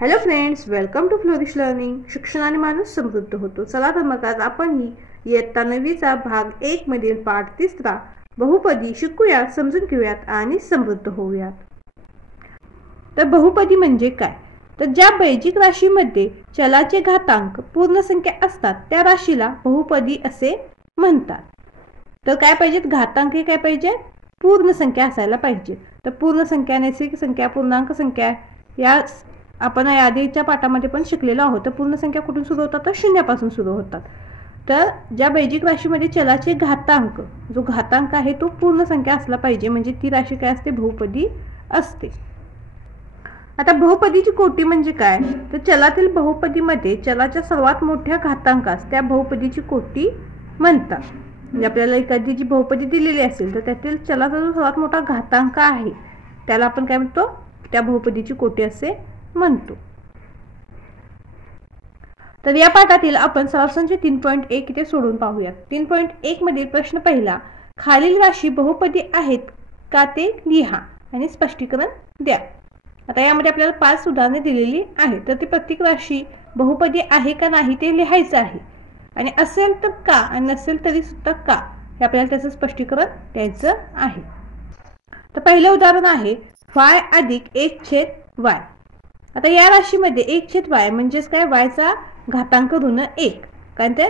Hello friends, welcome to Flourish Learning. शिक्षणाने माणूस समृद्ध होतो. चला तर मग आज आपण ही इयत्ता 9वीचा भाग 1 मधील पाठ 3 बहुपदी शिकूयात, समजून घेऊयात आणि समृद्ध होऊयात. तर बहुपदी म्हणजे काय? तर ज्या बेजिक राशीमध्ये चलाचे घातांक पूर्ण संख्या असतात त्या राशीला बहुपदी असे म्हणतात. तर काय पाहिजेत? घातांक हे काय पाहिजे? पूर्ण संख्या असायला पाहिजे. तर पूर्ण संख्या, नैसर्गिक संख्या, पूर्णांक संख्या या आपण आधीच्या पाठामध्ये पण शिकलेलो आहोत. तर पूर्ण संख्या कुठून सुरू होतात? तर शून्यापासून सुरू होतात. तर ज्या बेजिक राशीमध्ये चलाचे घातांक, जो घातांक आहे तो पूर्ण संख्या असला पाहिजे, म्हणजे ती राशी काय असते? बहुपदी असते. आता बहुपदीची कोटी म्हणजे काय? तर चलातील बहुपदीमध्ये चलाच्या सर्वात मोठ्या घातांकास त्या बहुपदीची कोटी म्हणतात. म्हणजे आपल्याला एखादी जी बहुपदी दिलेली असेल तर त्यातील चलाचा जो सर्वात मोठा घातांक आहे त्याला आपण काय म्हणतो? त्या बहुपदीची कोटी असे म्हणतो. तर या पाठातील आपण सरासरी 3.1 इथे सोडून पाहूया. 3.1 मधील प्रश्न पहिला, खालील राशी बहुपदी आहेत का ते लिहा आणि स्पष्टीकरण द्या. आता यामध्ये आपल्याला 5 उदाहरणे दिलेली आहेत. तर ती प्रत्येक राशी बहुपदी आहे का नाही ते लिहायचं आहे, आणि असेल तर का आणि नसेल तरी सुद्धा का हे आपल्याला त्याचं स्पष्टीकरण द्यायचं आहे. तर पहिलं उदाहरण आहे y अधिक 1/y. आता या राशीमध्ये 1/y म्हणजेच काय? y चा घातांक ऋण 1, कारण ते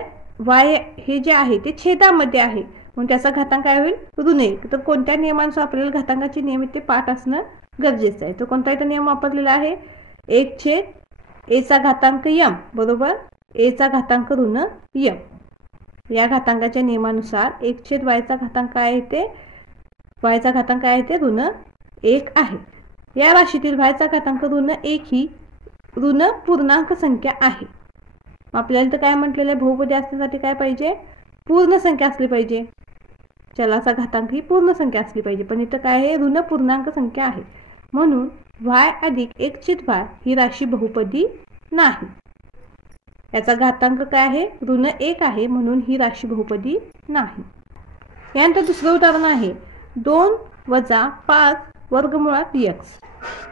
y हे जे आहे ते छेदामध्ये आहे म्हणून त्याचा घातांक काय होईल? ऋण 1. तर कोणत्या नियमानुसार आपल्याला घातांकाचे नियम ते पाठ असणं गरजेचं आहे. तर कोणता इथं नियम वापरलेला आहे? 1/a चा घातांक m बरोबर a चा घातांक ऋण m. या घातांकाच्या नियमानुसार 1/y चा घातांक काय आहे? ते y चा घातांक काय आहे? ते ऋण 1 आहे. या राशीतील y चा घातांक ऋण 1 ही ऋण पूर्णांक संख्या आहे. आपल्याला तर काय म्हटलेलं आहे? बहुपदी असण्यासाठी काय पाहिजे? पूर्ण संख्या असली पाहिजे. चलाचा घातांक ही पूर्ण संख्या असली पाहिजे, पण इथं काय आहे? ऋण पूर्णांक संख्या आहे, म्हणून y अधिक 1/y ही राशी बहुपदी नाही. याचा घातांक काय आहे? ऋण 1 आहे, म्हणून ही राशी बहुपदी नाही. यानंतर दुसरं उदाहरण आहे 2 वजा 5 वर्गमुळात x.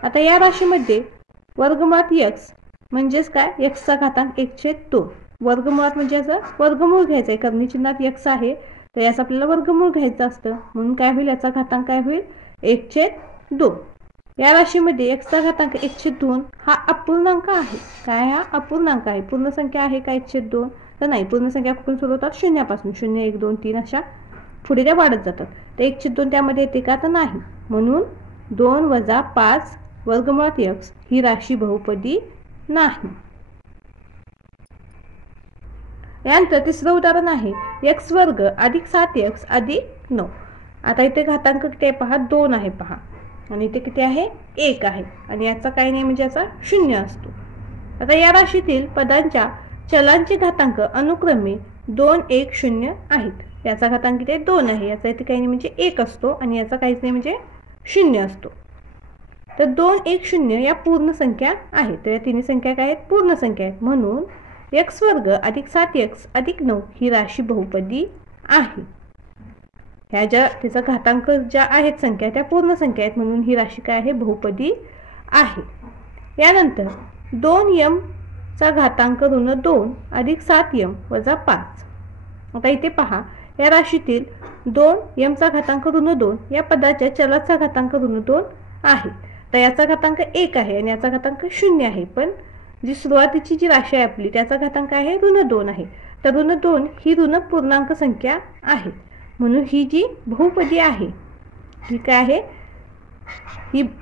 आता या राशीमध्ये वर्गमुळात x म्हणजेच काय? x चा घातांक 1/2. वर्गमुळात म्हणजे याचं वर्गमूळ घ्यायचं आहे. कर्णी चिन्हात x आहे तर याचा आपल्याला वर्गमूळ घ्यायचं असतं, म्हणून काय होईल? याचा घातांक काय होईल? 1/2. या राशीमध्ये x चा घातांक 1/2 हा अपूर्णांक आहे. काय? हा अपूर्णांक आहे. पूर्ण संख्या आहे का 1/2? तर नाही. पूर्ण संख्या कुठून सुरू होतात? शून्यापासून. 0 1 2 3 अशा पुढे त्या वाढत जातात. तर 1/2 त्यामध्ये येते का? तर नाही, म्हणून 2 वजा 5 वर्गमुळात x ही राशी बहुपदी नाही. यानंतर तिसरं उदाहरण आहे x वर्ग अधिक 7x अधिक 9. आता इथे घातांक किती पहा? 2 आहे पहा, आणि इथे किती आहे? 1 आहे, आणि याचा काही नाही म्हणजे याचा 0 असतो. आता या राशीतील पदांच्या चलांचे घातांक अनुक्रमे 2 1 0 आहेत. याचा घातांक किती? 2 आहे. याचा इथे काही नाही म्हणजे 1 असतो, आणि याचा काहीच नाही म्हणजे 0 असतो. तर 2 1 0 या पूर्ण संख्या आहेत. तर या तिन्ही संख्या काय आहेत? पूर्ण संख्या आहेत, म्हणून x वर्ग अधिक 7x अधिक 9 ही राशी बहुपदी आहे. ह्या ज्या तिचा घातांक ज्या आहेत संख्या त्या पूर्ण संख्या आहेत, म्हणून ही राशी काय आहे? बहुपदी आहे. यानंतर 2m चा घातांक ऋण 2 अधिक 7m वजा 5. आता इथे पहा, या राशीतील 2m चा घातांक ऋण 2 या पदाच्या चलाचा घातांक ऋण 2 आहे. तर याचा घातांक 1 आहे आणि याचा घातांक 0 आहे, पण जी सुरुवातीची जी राशी आहे आपली त्याचा घातांक आहे ऋण 2 आहे. तर ऋण 2 ही ऋण पूर्णांक संख्या आहे, म्हणून ही जी बहुपदी आहे ही काय आहे?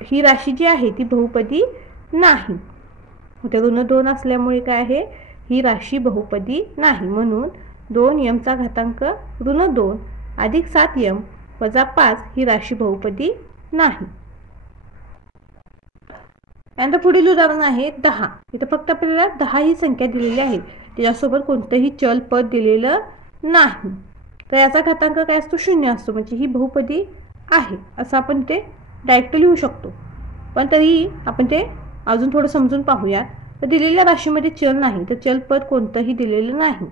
ही राशी जी आहे ती बहुपदी नाही. तर ऋण 2 असल्यामुळे काय आहे? ही राशी बहुपदी नाही, म्हणून 2m चा घातांक ऋण 2 अधिक 7m वजा 5 ही राशी बहुपदी नाही. यानंतर पुढील उदाहरण आहे 10. इथं फक्त आपल्याला 10 ही संख्या दिलेली आहे, त्याच्यासोबत कोणतंही चल पद दिलेलं नाही. तर याचा घातांक काय असतो? 0 असतो, म्हणजे ही बहुपदी आहे असं आपण ते डायरेक्ट लिहू शकतो. पण तरी आपण ते अजून थोडं समजून पाहूया. तर दिलेल्या राशीमध्ये चल नाही, तर चल पद कोणतंही दिलेलं नाही,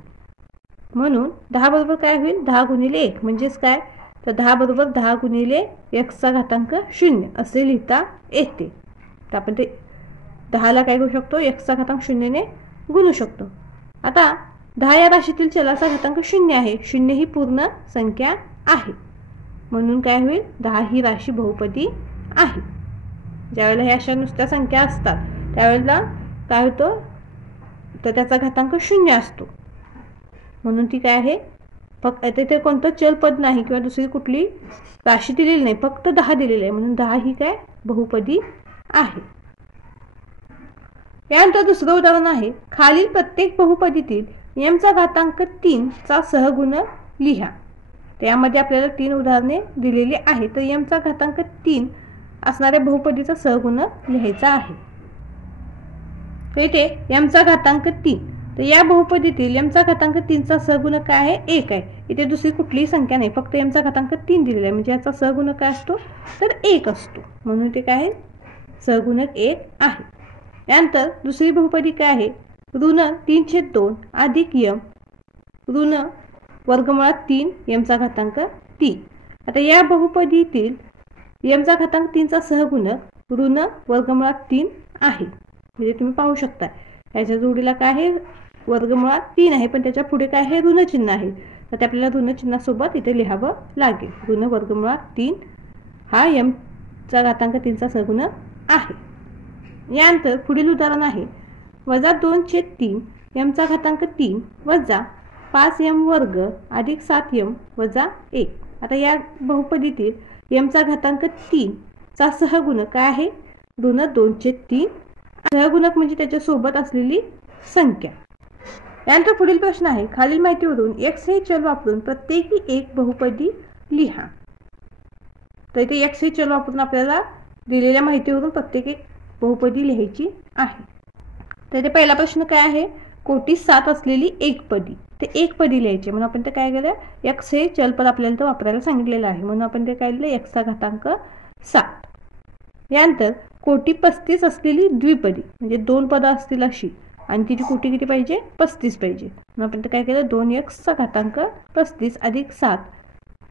म्हणून 10 बरोबर काय होईल? 10 गुणिले 1 म्हणजेच काय? तर 10 बरोबर 10 गुणिले x चा घातांक 0 असे लिहिता येते. तर आपण ते 10ला काय करू शकतो, x चा घातांक 0 ने गुणू शकतो. आता 10 या राशीतील चलाचा घातांक 0 आहे. 0 ही पूर्ण संख्या आहे, म्हणून काय होईल, 10 ही राशी बहुपदी आहे. ज्यावेळेला ह्या अशा नुसत्या संख्या असतात त्यावेळेला काय होतं, तर त्याचा घातांक 0 असतो, म्हणून ती काय आहे, फक्त तिथे कोणतं चल पद नाही किंवा दुसरी कुठली राशी दिलेली नाही, फक्त 10 दिलेली आहे, म्हणून 10 ही काय बहुपदी आहे. यानंतर दुसरं उदाहरण आहे, खालील प्रत्येक बहुपदीतील m चा घातांक 3 चा सहगुणक लिहा. त्यामध्ये आपल्याला 3 उदाहरणे दिलेली आहेत. तर m चा घातांक 3 असणाऱ्या बहुपदीचा सहगुणक लिहायचा आहे. तर इथे m चा घातांक 3, तर या बहुपदीतील m चा घातांक 3 चा सहगुणक काय आहे, 1 आहे. इथे दुसरी कुठलीही संख्या नाही, फक्त m चा घातांक 3 दिलेला आहे, म्हणजे याचा सहगुणक काय असतो, तर 1 असतो, म्हणून ते काय आहे, सहगुणक 1 आहे. यानंतर दुसरी बहुपदी काय आहे, ऋण 3/2 अधिक m ऋण वर्गमुळात 3 m चा घातांक 3. आता या बहुपदीतील m चा घातांक 3 चा सहगुणक ऋण वर्गमुळात 3 आहे. म्हणजे तुम्ही पाहू शकता याच्या जोडीला काय आहे, वर्गमुळात 3 आहे, पण त्याच्या पुढे काय आहे, ऋण चिन्ह आहे. तर ते आपल्याला ऋण चिन्हासोबत इथे लिहावं लागेल. ऋण वर्गमुळात 3 हा m चा घातांक 3 चा सहगुणक आहे. यानंतर पुढील उदाहरण आहे, वजा 2/3 m चा घातांक 3 वजा 5m वर्ग अधिक 7m वजा 1. आता या बहुपदीतील m चा घातांक 3 चा सहगुणक काय आहे, ऋण 2/3. सहगुणक म्हणजे त्याच्या सोबत असलेली संख्या. यानंतर पुढील प्रश्न आहे, खालील माहितीवरून x हे चल वापरून प्रत्येकी एक बहुपदी लिहा. तर इथे x हे चल वापरून आपल्याला दिलेल्या माहितीवरून प्रत्येक एक बहुपदी लिहायची आहे. तर इथे पहिला प्रश्न काय आहे, कोटी 7 असलेली एकपदी. ते एकपदी लिहायचे, म्हणून आपण ते काय केलं, x हे चलपद आपल्याला ते वापरायला सांगितलेलं आहे, म्हणून आपण ते काय लिहिलं, x चा घातांक 7. यानंतर कोटी 35 असलेली द्विपदी, म्हणजे 2 पदं असतील अशी, आणि तिची कोटी किती पाहिजे, 35 पाहिजे, म्हणून आपण ते काय केलं, 2x चा घातांक 35 अधिक 7.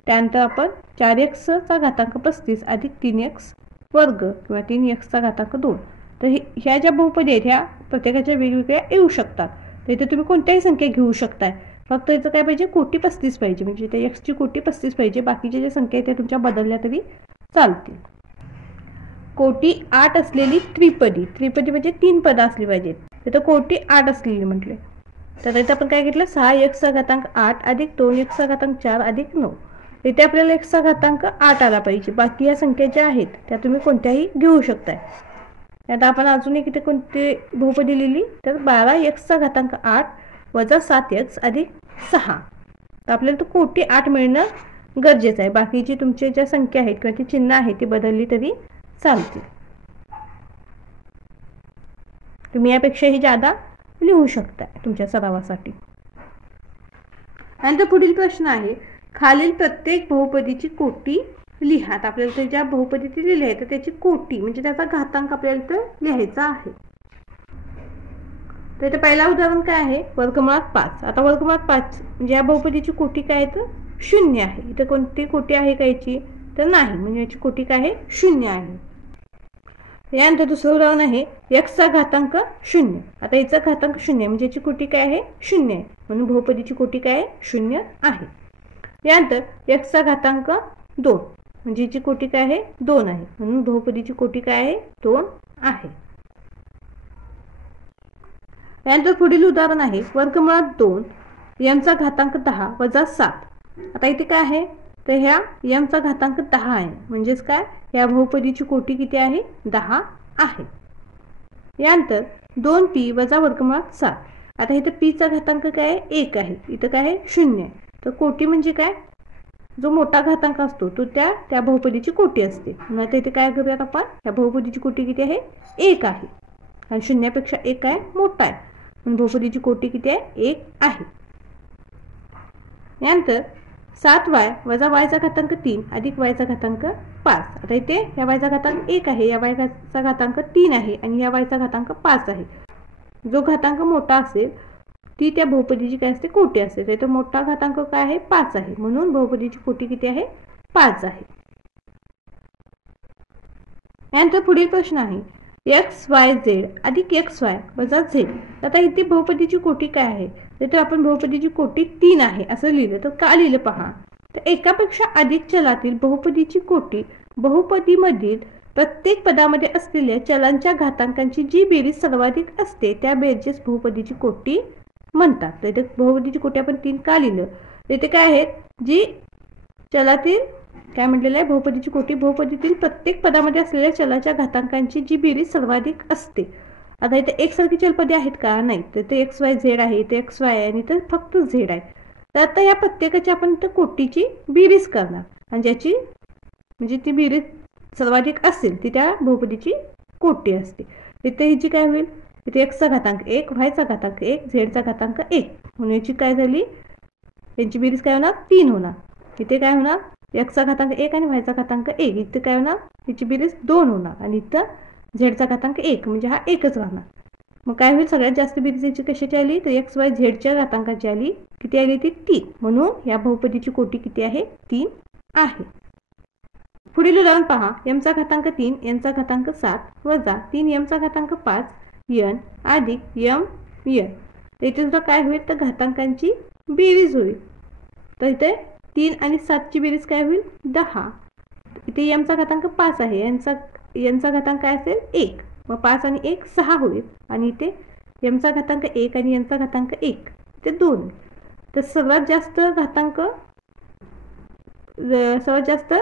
त्यानंतर आपण 4x चा घातांक 35 अधिक 3x वर्ग किंवा 3x चा घातांक 2. तर ह्या ज्या बहुपदी आहेत ह्या प्रत्येकाच्या वेगवेगळ्या येऊ शकतात. तर इथे तुम्ही कोणत्याही संख्या घेऊ शकताय, फक्त इथं काय पाहिजे, कोटी 35 पाहिजे, म्हणजे त्या x ची कोटी 35 पाहिजे. बाकीच्या ज्या संख्या आहेत त्या तुमच्या बदलल्या तरी चालतील. कोटी 8 असलेली त्रिपदी. त्रिपदी म्हणजे 3 पदं असली पाहिजेत. तिथं कोटी 8 असलेली म्हटले, तर इथं आपण काय घेतलं, 6x चा घातांक 8 अधिक 2x चा घातांक 4 अधिक 9. इथे आपल्याला x चा घातांक 8 आला पाहिजे. बाकी या संख्या ज्या आहेत त्या तुम्ही कोणत्याही घेऊ शकताय. आता आपण अजून एक इथे कोणती बहुपदी लिहिली, तर 12x चा घातांक 8 वजा 7x अधिक 6. तर आपल्याला तो कोटी 8 मिळणं गरजेचं आहे. बाकीची तुमच्या ज्या संख्या आहेत किंवा ती चिन्ह आहे ती बदलली तरी चालतील. तुम्ही यापेक्षाही जादा लिहू शकता तुमच्या सरावासाठी. नंतर पुढील प्रश्न आहे, खालील प्रत्येक बहुपदीची कोटी लिहा. आपल्याला ते ज्या बहुपदीची लिहिली आहे तर त्याची कोटी म्हणजे त्याचा घातांक आपल्याला इथं लिहायचा आहे. तर इथे पहिला उदाहरण काय आहे, वर्गमुळात 5. आता वर्गमुळात 5 म्हणजे या बहुपदीची कोटी काय आहे, तर 0 आहे. इथं कोणती कोटी आहे का याची, तर नाही, म्हणजे याची कोटी काय आहे, 0 आहे. यानंतर दुसरं उदाहरण आहे, x चा घातांक 0. आता याचा घातांक 0 म्हणजे याची कोटी काय आहे, 0 आहे, म्हणून बहुपदीची कोटी काय आहे, 0 आहे. यानंतर x चा घातांक 2 म्हणजे याची कोटी काय आहे, 2 आहे, म्हणून बहुपदीची कोटी काय आहे, 2 आहे. यानंतर पुढील उदाहरण आहे, वर्गमुळात 2 m चा घातांक 10 वजा 7. आता इथे काय आहे, तर ह्या m चा घातांक 10 आहे, म्हणजेच काय, या बहुपदीची कोटी किती आहे, 10 आहे. यानंतर 2p वजा वर्गमुळात 7. आता इथे p चा घातांक काय आहे, 1 आहे, इथं काय आहे, 0 आहे. तर कोटी म्हणजे काय, जो मोठा घातांक असतो तो त्या बहुपदीची कोटी असते. आता इथे काय करूयात आपण, या बहुपदीची कोटी किती आहे, 1 आहे, आणि 0पेक्षा 1 काय मोठा आहे, म्हणून बहुपदीची कोटी किती आहे, 1 आहे. यानंतर 7y वजा y चा घातांक 3 अधिक y चा घातांक 5. आता इथे या y चा घातांक 1 आहे, या y चा घातांक 3 आहे, आणि या y चा घातांक 5 आहे. जो घातांक मोठा असेल ती त्या बहुपदीची काय असते, कोटी असते. तर मोठा घातांक काय आहे, 5 आहे, म्हणून बहुपदीची कोटी किती आहे, 5 आहे. यानंतर पुढील प्रश्न आहे, एक्स वाय झेड अधिक एक्स वाय वजा झेड. आता इथे बहुपदीची कोटी काय आहे, तर आपण बहुपदीची कोटी 3 आहे असं लिहिलं. तर का लिहिलं पहा. तर एकापेक्षा अधिक चलातील बहुपदीची कोटी बहुपदीमधील प्रत्येक पदामध्ये असलेल्या चलांच्या घातांकांची जी बेरीज सर्वाधिक असते त्या बेरजेस बहुपदीची कोटी म्हणतात. तर इथे बहुपदीची कोटी आपण 3 का लिहिलं, तर इथे काय आहे, जी चलातील काय म्हटलेलं आहे, बहुपदीची कोटी बहुपदीतील प्रत्येक पदामध्ये असलेल्या चलाच्या घातांकांची जी बेरीज सर्वाधिक असते. आता इथे एक सारखी चलपदे आहेत का, नाही. तर ते एक्स वाय झेड आहे, इथे एक्स वाय आहे आणि इथे फक्त झेड आहे. तर आता या प्रत्येकाची आपण इथं कोटीची बेरीज करणार आणि ज्याची म्हणजे ती बेरीज सर्वाधिक असेल ती त्या बहुपदीची कोटी असते. इथे हिची काय होईल, इथे एक्सचा घातांक 1, वायचा घातांक 1, झेडचा घातांक 1 म्हणून याची काय झाली, यांची बेरीज काय होणार 3 होणार. इथे काय होणार, एक्सचा घातांक 1 आणि वायचा घातांक 1. इथे काय होणार, याची बेरीज 2 होणार आणि इथं झेडचा घातांक 1 म्हणजे हा एकच राहणार. मग काय होईल, सगळ्यात जास्त बेरीज याची कशाची आली, तर एक्स वाय झेडच्या घातांकाची आली. किती आली ती 3. म्हणून या बहुपदीची कोटी किती आहे, 3 आहे. पुढील उदाहरण पहा. एमचा घातांक 3 एनचा घातांक 7 वजा 3 एमचा घातांक 5 एन अधिक एम एन. इथे सुद्धा काय होईल, तर घातांकांची बेरीज होईल. तर इथे 3 आणि 7 ची बेरीज काय होईल 10. इथे एमचा घातांक 5 आहे, एनचा घातांक काय असेल 1. मग 5 आणि 1 6 होईल आणि इथे एमचा घातांक 1 आणि एनचा घातांक 1 ते 2. तर सर्वात जास्त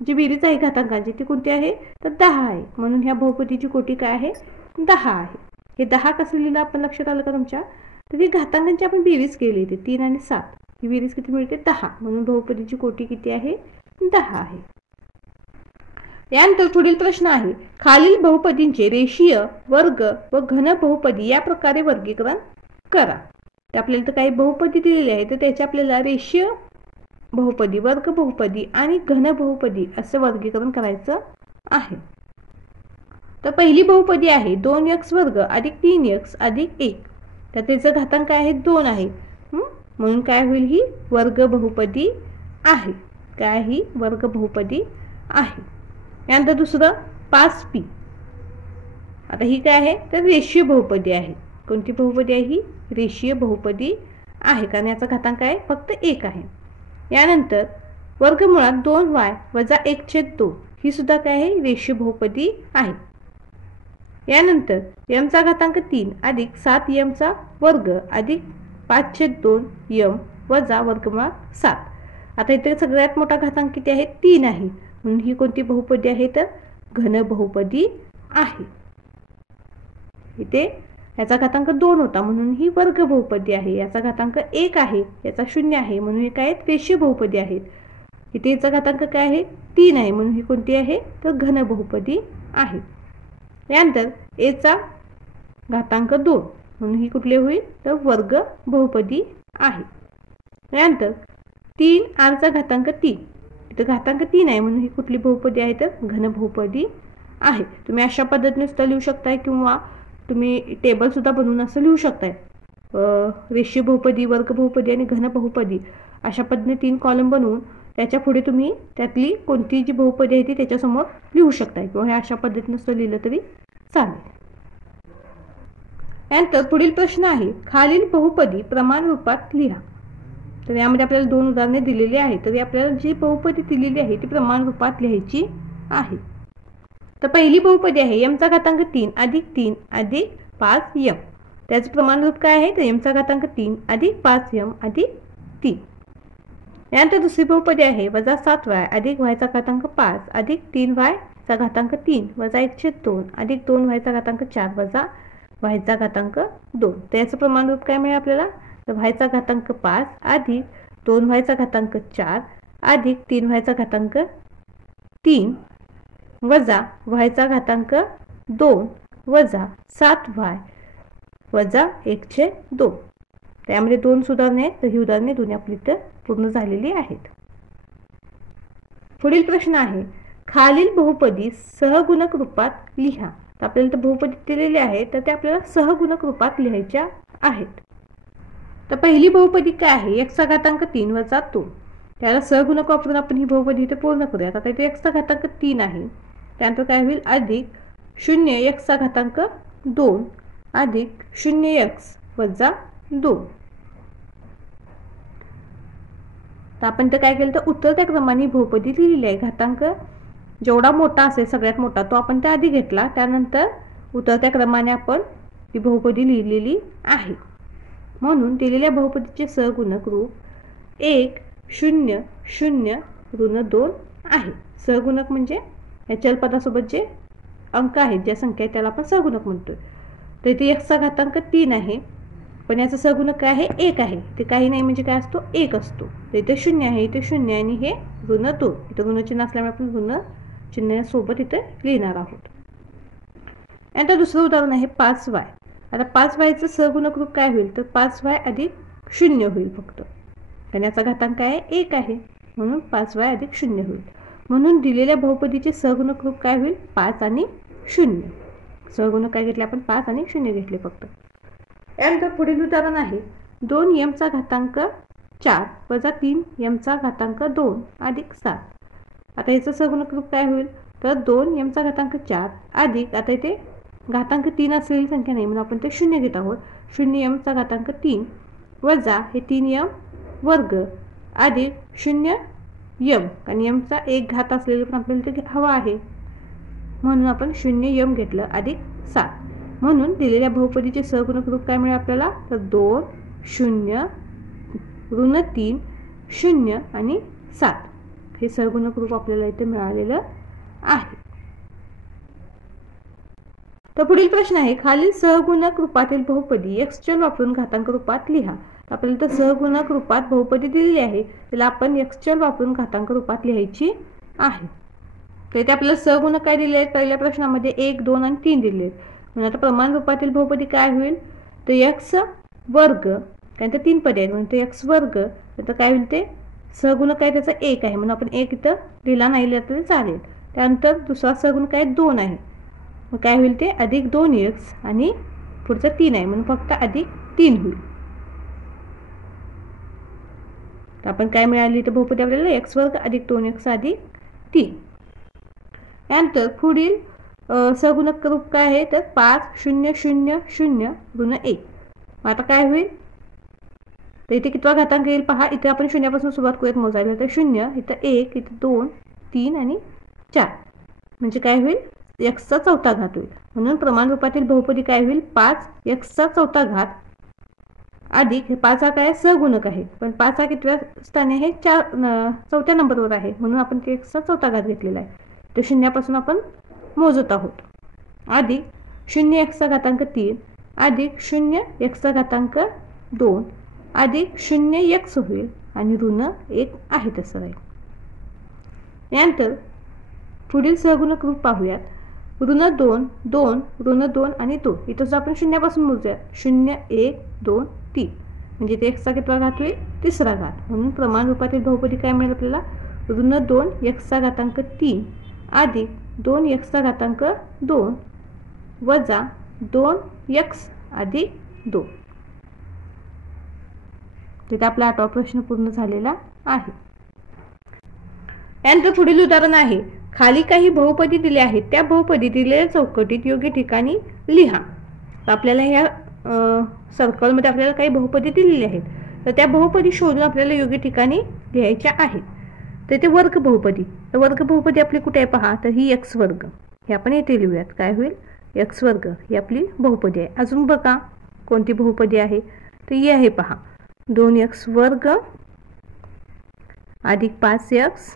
जी बेरीज आहे घातांकांची ती कोणती आहे, तर 10 आहे. म्हणून ह्या बहुपदीची कोटी काय आहे, 10 आहे. हे 10 कसं लिहिलं आपण लक्षात आलं का तुमच्या, तर ती घातांकांची आपण बेरीज केली इथे 3 आणि 7. ही बेरीज किती मिळते 10. म्हणून बहुपदीची कोटी किती आहे, 10 आहे. यानंतर पुढील प्रश्न आहे. खालील बहुपदींचे रेषीय, वर्ग व घन बहुपदी या प्रकारे वर्गीकरण करा. तर आपल्याला तर काही बहुपदी दिलेली आहे, तर त्याचे आपल्याला रेषीय बहुपदी, वर्ग बहुपदी आणि घन बहुपदी असं वर्गीकरण करायचं आहे. तर पहिली बहुपदी आहे 2x वर्ग अधिक 3x अधिक 1. तर त्याचं घातांक आहे 2 आहे. म्हणून काय होईल, ही वर्ग बहुपदी आहे. काय, ही वर्ग बहुपदी आहे. यानंतर दुसरं 5p. आता ही काय आहे, तर रेषीय बहुपदी आहे. कोणती बहुपदी आहे, ही रेषीय बहुपदी आहे कारण याचा घातांक आहे फक्त 1 आहे. यानंतर वर्गमुळात 2y वजा 1/2 ही सुद्धा काय आहे, रेषीय बहुपदी आहे. यानंतर mचा घातांक 3 अधिक 7mचा वर्ग अधिक 5/2m वजा वर्गमुळात 7. आता इथे सगळ्यात मोठा घातांक किती आहे, 3 आहे. म्हणून ही कोणती बहुपदी आहे, तर घन बहुपदी आहे. इथे याचा घातांक 2 होता म्हणून ही वर्ग बहुपदी आहे. याचा घातांक 1 आहे, याचा 0 आहे म्हणून हे काय रेषीय बहुपदी आहेत. इथे याचा घातांक काय आहे, 3 आहे म्हणून ही कोणती आहे, तर घन बहुपदी आहे. यानंतर एचा घातांक 2 म्हणून ही कुठली होईल, तर वर्ग बहुपदी आहे. यानंतर 3r चा घातांक 3. इथे घातांक 3 आहे म्हणून ही कुठली बहुपदी आहे, तर घन बहुपदी आहे. तुम्ही अशा पद्धतीने सुद्धा लिहू शकताय किंवा तुम्ही टेबल सुद्धा बनवून असं लिहू शकताय. रेषीय बहुपदी, वर्ग बहुपदी आणि घन बहुपदी अशा पद्धतीने 3 कॉलम बनवून त्याच्या पुढे तुम्ही त्यातली कोणती जी बहुपदी आहे ती त्याच्यासमोर लिहू शकताय किंवा हे अशा पद्धतीने सुद्धा लिहिलं तरी चालेल. यानंतर पुढील प्रश्न आहे. खालील बहुपदी प्रमाण रूपात लिहा. तर यामध्ये आपल्याला 2 उदाहरणे दिलेली आहेत. तर आपल्याला जी बहुपदी दिलेली आहे ती प्रमाण रूपात लिहायची आहे. तर पहिली बहुपदी आहे एमचा घातांक 3 अधिक 3 अधिक 5m. त्याचं प्रमाण रूप काय आहे, तर एमचा घातांक 3 अधिक 5m अधिक 3. यानंतर दुसरी बहुपदी आहे वजा 7y अधिक yचा घातांक 5 अधिक 3yचा घातांक 3 वजा 1/2 अधिक 2yचा घातांक 4 वजा yचा घातांक 2. त्याचं प्रमाण रूप काय मिळेल आपल्याला, तर yचा घातांक 5 अधिक 2yचा घातांक 4 अधिक 3yचा घातांक 3 वजा yचा घातांक 2 वजा 7y वजा 1/2. त्यामध्ये 2 सुधारणे आहेत. तर ही उदाहरणे दोन्ही आपली इथं पूर्ण झालेली आहेत. पुढील प्रश्न आहे. खालील बहुपदी सहगुणक रूपात लिहा. तर आपल्याला तर बहुपदी दिलेली आहे तर ते आपल्याला सहगुणक रूपात लिहायच्या आहेत. तर पहिली बहुपदी काय आहे, एक्सचा घातांक 3 वजा 2. त्याला सहगुणक वापरून आपण ही बहुपदी इथे पूर्ण करूया. आता इथे एक्सचा घातांक 3 आहे, त्यानंतर काय होईल अधिक 0 x घातांक 2 अधिक 0 x वजा 2. तर आपण तर काय केलं तर उतरत्या क्रमाने बहुपदी लिहिलेली आहे. घातांक जेवढा मोठा असेल सगळ्यात मोठा तो आपण त्या आधी घेतला, त्यानंतर उतरत्या क्रमाने आपण ती बहुपदी लिहिलेली आहे. म्हणून दिलेल्या बहुपदीचे सहगुणक रूप 1 0 0 ऋण 2 आहे. सहगुणक म्हणजे या चलपदासोबत जे अंक आहेत, ज्या संख्या आहेत त्याला आपण सहगुणक म्हणतोय. तर इथे x घातांक 3 आहे, पण याचा सहगुणक काय आहे 1 आहे. ते काही नाही म्हणजे काय असतो 1 असतो. तर इथे 0 आहे, इथे 0 आणि हे ऋण 2. इथे ऋण चिन्ह असल्यामुळे आपण ऋण चिन्हासोबत इथे लिहिणार आहोत. आता दुसरं उदाहरण आहे 5y. आता 5yचं सहगुणक रूप काय होईल तर 5y अधिक 0 होईल फक्त, कारण याचा घातांक काय आहे 1 आहे, म्हणून 5y अधिक 0 होईल. म्हणून दिलेल्या बहुपदीचे सहगुणक रूप काय होईल 5 आणि 0. सहगुणक काय घेतले आपण 5 आणि 0 घेतले फक्त. यानंतर पुढील उदाहरण आहे 2m चा घातांक 4 वजा 3m चा घातांक 2 अधिक 7. आता याचं सहगुणक रूप काय होईल तर 2m चा घातांक 4 अधिक, आता इथे घातांक 3 असलेली संख्या नाही म्हणून आपण ते 0 घेत आहोत, 0m चा घातांक 3 वजा हे 3m वर्ग अधिक 0m, कारण m चा एक घात असलेले पण आपल्याला ते हवा आहे म्हणून आपण 0m घेतलं अधिक 7. म्हणून दिलेल्या बहुपदीचे सहगुणक रूप काय मिळेल आपल्याला तर 2 0 ऋण 3 0 आणि 7 हे सहगुणक रूप आपल्याला इथे मिळालेलं आहे. तर पुढील प्रश्न आहे खालील सहगुणक रूपातील बहुपदी x चल वापरून घातांक रूपात लिहा. आपल्याला तर सहगुणक रूपात बहुपदी दिलेली आहे, त्याला आपण x चल वापरून घातांक रूपात लिहायची आहे. तर इथे आपल्याला सहगुणक काय दिले आहेत पहिल्या प्रश्नामध्ये 1 2 आणि 3 दिले आहेत. म्हणजे आता प्रमाण रूपातील बहुपदी काय होईल तर x वर्ग, कारण ते 3 पदे आहेत म्हणून ते x वर्ग, तर काय होईल ते सहगुणक काय त्याचा 1 आहे म्हणून आपण 1 इथं लिहिला नाही लिहिला तरी चालेल. त्यानंतर दुसरा सहगुणक काय 2 आहे, मग काय होईल ते अधिक 2x आणि पुढचं 3 आहे म्हणून फक्त अधिक 3 होईल. तर आपण काय मिळाली तर बहुपदी आपल्याला x वर्ग अधिक 2x अधिक 3. यानंतर पुढील सहगुणक रूप काय आहे तर 5 0 0 0 ऋण 1. आता काय होईल तर इथे कितवा घातांक येईल पहा. इथे आपण शून्यापासून सुरुवात करूयात मोजायला. तर 0 इथं 1 इथं 2 3 आणि 4 म्हणजे काय होईल x चा चौथा घात होईल. म्हणून प्रमाण रूपातील बहुपदी काय होईल 5 x चा चौथा घात अधिक हे 5 हा काय सहगुणक आहे, पण 5 हा कितव्या स्थानी आहे चौथ्या नंबरवर आहे म्हणून आपण ते x चा चौथा घात घेतलेला आहे. ते शून्यापासून आपण मोजत आहोत. अधिक 0 x चा घातांक 3 अधिक 0 x चा घातांक 2 अधिक 0 x होईल आणि ऋण 1 आहे तसं आहे. यानंतर पुढील सहगुणक रूप पाहूयात ऋण 2 2 ऋण 2 आणि 2. इथं आपण शून्यापासून मोजूया 0 1 2 3 म्हणजे ते x चा कितवा घात होईल तिसरा घात. म्हणून प्रमाण रूपातील बहुपदी काय मिळेल आपल्याला ऋण 2 x चा घातांक 3 अधिक 2 x चा घातांक 2 वजा 2 x अधिक 2. तिथे आपला 8वा प्रश्न पूर्ण झालेला आहे. यानंतर पुढील उदाहरण आहे खाली काही बहुपदी दिले आहेत, त्या बहुपदी दिलेल्या चौकटीत योग्य ठिकाणी लिहा. तर आपल्याला ह्या सर्कलमध्ये आपल्याला काही बहुपदी दिलेली आहेत, तर त्या बहुपदी शोधून आपल्याला योग्य ठिकाणी लिहायच्या आहेत. तर ते वर्ग बहुपदी, तर वर्ग बहुपदी आपली कुठे आहे पहा तर ही x वर्ग, हे आपण येथे लिहूयात. काय होईल x वर्ग ही आपली बहुपदी आहे. अजून बघा कोणती बहुपदी आहे तर ही आहे पहा 2x वर्ग अधिक 5x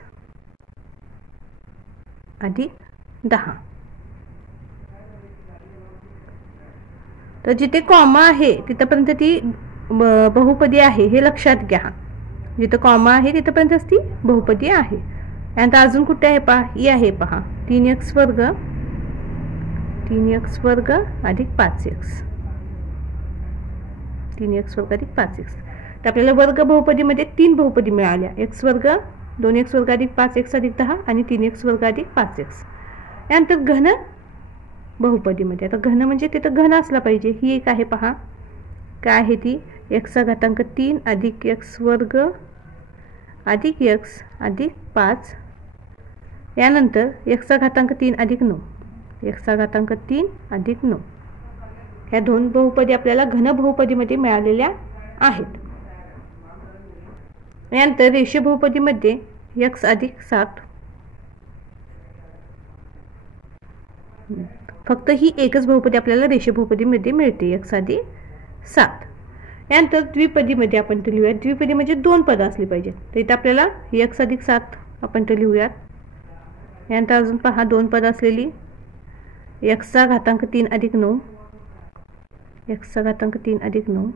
अधिक 10. तर जिथे कॉमा आहे तिथपर्यंत ती बहुपदी आहे हे लक्षात घ्या. जिथे कॉमा आहे तिथपर्यंतच ती बहुपदी आहे. यानंतर अजून कुठे आहे पहा ही आहे पहा 3x वर्ग अधिक 5x 3x वर्ग अधिक 5x. तर आपल्याला वर्ग बहुपदीमध्ये 3 बहुपदी मिळाल्या x वर्ग 2x वर्ग अधिक 5x अधिक 10 आणि 3x वर्ग अधिक 5x. यानंतर घन बहुपदीमध्ये, आता घन म्हणजे तिथं घन असला पाहिजे, ही एक आहे पहा काय आहे ती x चा घातांक 3 अधिक x वर्ग अधिक x अधिक 5. यानंतर x चा घातांक 3 अधिक 9 एक्सचा घातांक 3 अधिक 9. ह्या दोन बहुपदी आपल्याला घन बहुपदीमध्ये मिळालेल्या आहेत. यानंतर रेषीय बहुपदीमध्ये x अधिक 7. फक्त ही एकच बहुपदी आपल्याला रेषीय बहुपदीमध्ये मिळते, x अधिक 7. यानंतर द्विपदीमध्ये आपण ते लिहूयात. द्विपदी म्हणजे दोन पद असली पाहिजे. तर इथे आपल्याला x अधिक 7 आपण ते लिहूयात. यानंतर अजून पहा दोन पद असलेली एक्सचा घातांक 3 अधिक 9. एक्सचा घातांक 3 अधिक 9.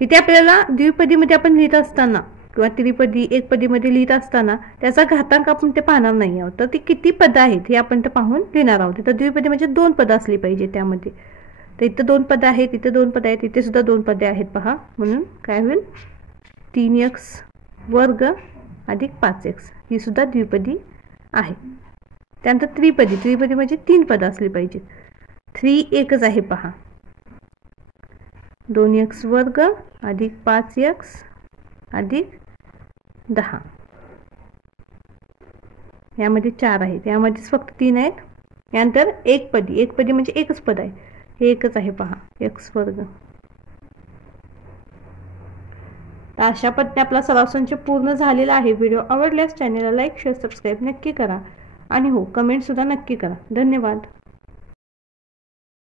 इथे आपल्याला द्विपदीमध्ये आपण लिहित असताना किंवा त्रिपदी एकपदीमध्ये लिहित असताना त्याचा घातांक आपण ते पाहणार नाही आहोत. तर ती किती पद आहेत हे आपण ते पाहून लिहिणार आहोत. तर द्विपदी म्हणजे दोन पद असली पाहिजे त्यामध्ये. तर इथं दोन पद आहेत, इथे दोन पद आहेत, इथे सुद्धा दोन पदे आहेत पहा. म्हणून काय होईल 3x वर्ग अधिक 5x ही सुद्धा द्विपदी आहे. त्यानंतर त्रिपदी. त्रिपदी म्हणजे तीन पद असली पाहिजे. 3 एकच आहे पहा. 2x वर्ग अधिक 5x अधिक 10. यामध्ये 4 आहेत, यामध्येच फक्त 3 आहेत. यानंतर एकपदी. एकपदी म्हणजे एकच पद आहे, हे एकच आहे पहा, x वर्ग. तर अशा पद्धतीने आपला सराव संच पूर्ण झालेला आहे. व्हिडिओ आवडल्यास चॅनलला लाईक शेअर सबस्क्राईब नक्की करा आणि हो कमेंट सुद्धा नक्की करा. धन्यवाद.